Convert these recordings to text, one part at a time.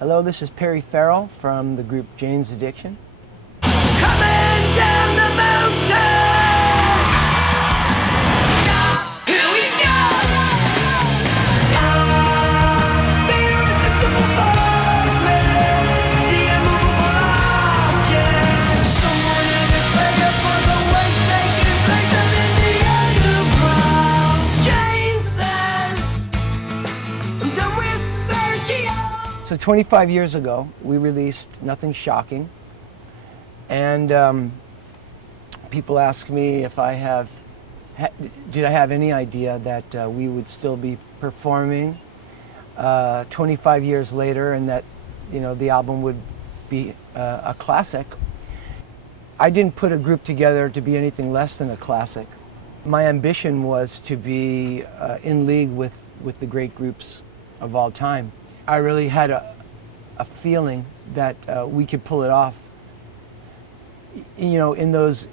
Hello, this is Perry Farrell from the group Jane's Addiction. Coming down the mountain. Stop. Here we go. The irresistible force, man. The immovable object. Someone had to pay up for the waste taking place within the underground. Jane says, I'm done with Sergio. So 25 years ago, we released Nothing Shocking. And people ask me if did I have any idea that we would still be performing 25 years later, and that the album would be a classic. I didn't put a group together to be anything less than a classic. My ambition was to be in league with the great groups of all time. I really had a feeling that we could pull it off. In those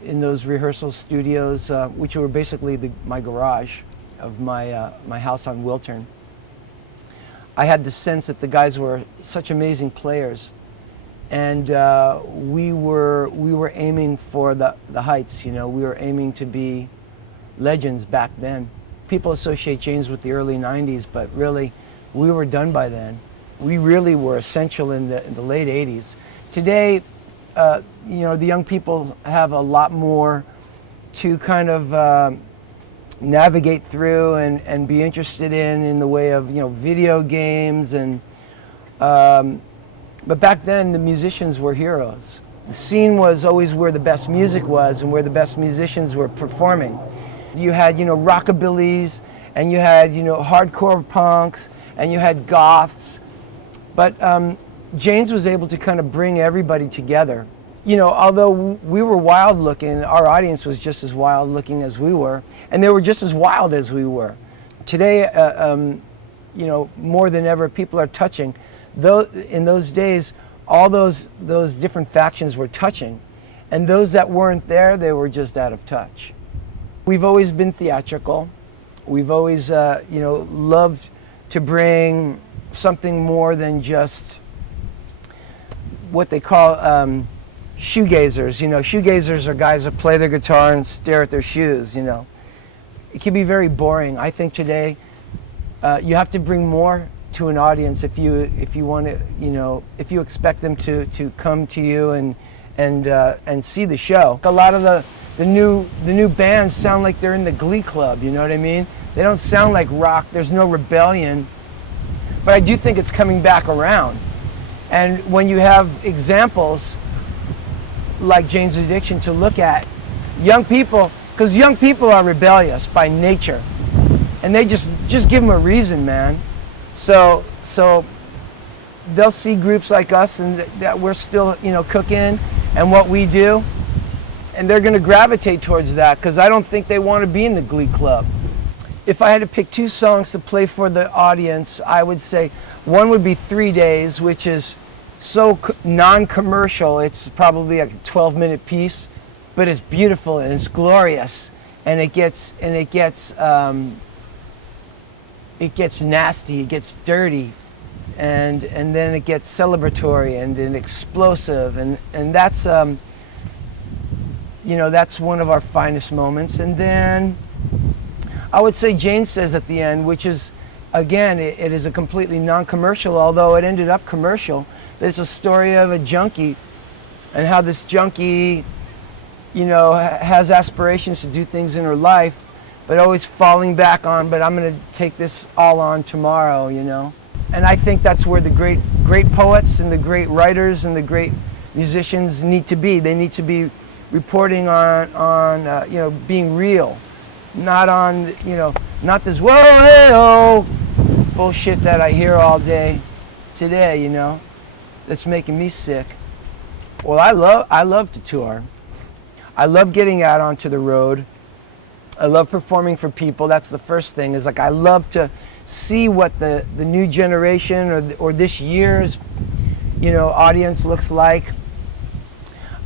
rehearsal studios, which were basically my garage of my house on Wiltern, I had the sense that the guys were such amazing players, and we were aiming for the heights. We were aiming to be legends back then. People associate Jane's with the early '90s, but really, we were done by then. We really were essential in the late '80s. Today, the young people have a lot more to kind of navigate through and be interested in the way of video games but back then the musicians were heroes. The scene was always where the best music was and where the best musicians were performing. You had rockabillys, and you had hardcore punks, and you had goths, but Jane's was able to kind of bring everybody together. Although we were wild looking, our audience was just as wild looking as we were, and they were just as wild as we were. Today, more than ever, people are touching. Though in those days, all those different factions were touching, and those that weren't there, they were just out of touch. We've always been theatrical. We've always, loved to bring something more than just what they call shoegazers. Shoegazers are guys that play their guitar and stare at their shoes. It can be very boring. I think today you have to bring more to an audience if you want to, if you expect them to come to you and see the show. A lot of the new bands sound like they're in the Glee Club. You know what I mean? They don't sound like rock. There's no rebellion, but I do think it's coming back around. And when you have examples like Jane's Addiction to look at, young people, because young people are rebellious by nature, and they just give them a reason, man. So they'll see groups like us and that we're still cooking and what we do, and they're going to gravitate towards that, because I don't think they want to be in the Glee Club. If I had to pick two songs to play for the audience, I would say one would be 3 Days, which is so non-commercial. It's probably like a 12-minute piece, but it's beautiful and it's glorious, and it gets nasty, it gets dirty, and then it gets celebratory and explosive, and that's that's one of our finest moments. And then I would say Jane Says at the end, which is, again, it is a completely non-commercial, although it ended up commercial. It's a story of a junkie and how this junkie, has aspirations to do things in her life, but always falling back on, but I'm going to take this all on tomorrow, And I think that's where the great poets and the great writers and the great musicians need to be. They need to be reporting on being real, not on, not this whoa, hey, oh bullshit that I hear all day today, that's making me sick. Well, I love to tour. I love getting out onto the road. I love performing for people. That's the first thing, is like I love to see what the new generation or this year's audience looks like.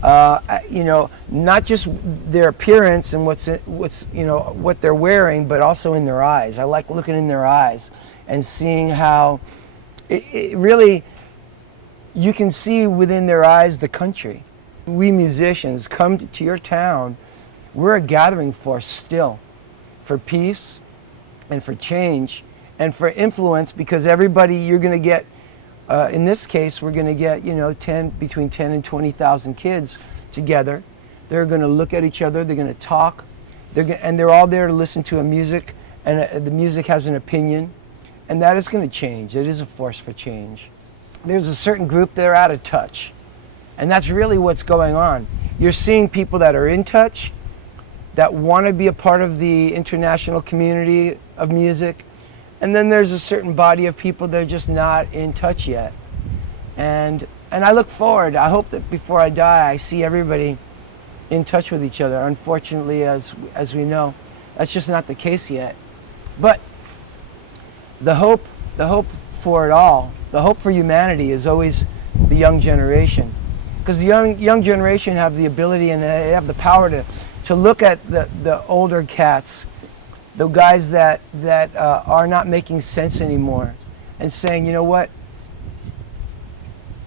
Not just their appearance and what they're wearing, but also in their eyes. I like looking in their eyes and seeing how it really, you can see within their eyes the country. We musicians come to your town, we're a gathering force still for peace and for change and for influence, because everybody you're going to get, in this case, we're going to get, between 10 and 20,000 kids together. They're going to look at each other, they're going to talk, and they're all there to listen to a music, and the music has an opinion, and that is going to change. It is a force for change. There's a certain group that are out of touch, and that's really what's going on. You're seeing people that are in touch, that want to be a part of the international community of music, and then there's a certain body of people that are just not in touch yet. And I look forward. I hope that before I die, I see everybody in touch with each other. Unfortunately, as we know, that's just not the case yet. But the hope for it all, the hope for humanity is always the young generation, because the young generation have the ability and they have the power to look at the older cats, the guys that are not making sense anymore, and saying, you know what,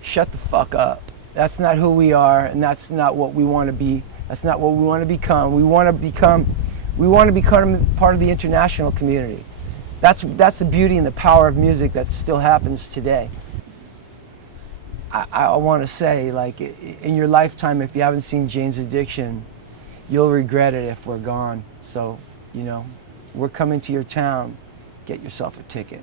shut the fuck up. That's not who we are, and that's not what we want to be. That's not what we want to become. We want to become part of the international community. That's the beauty and the power of music that still happens today. I want to say, like, in your lifetime, if you haven't seen Jane's Addiction, you'll regret it if we're gone. So, we're coming to your town. Get yourself a ticket.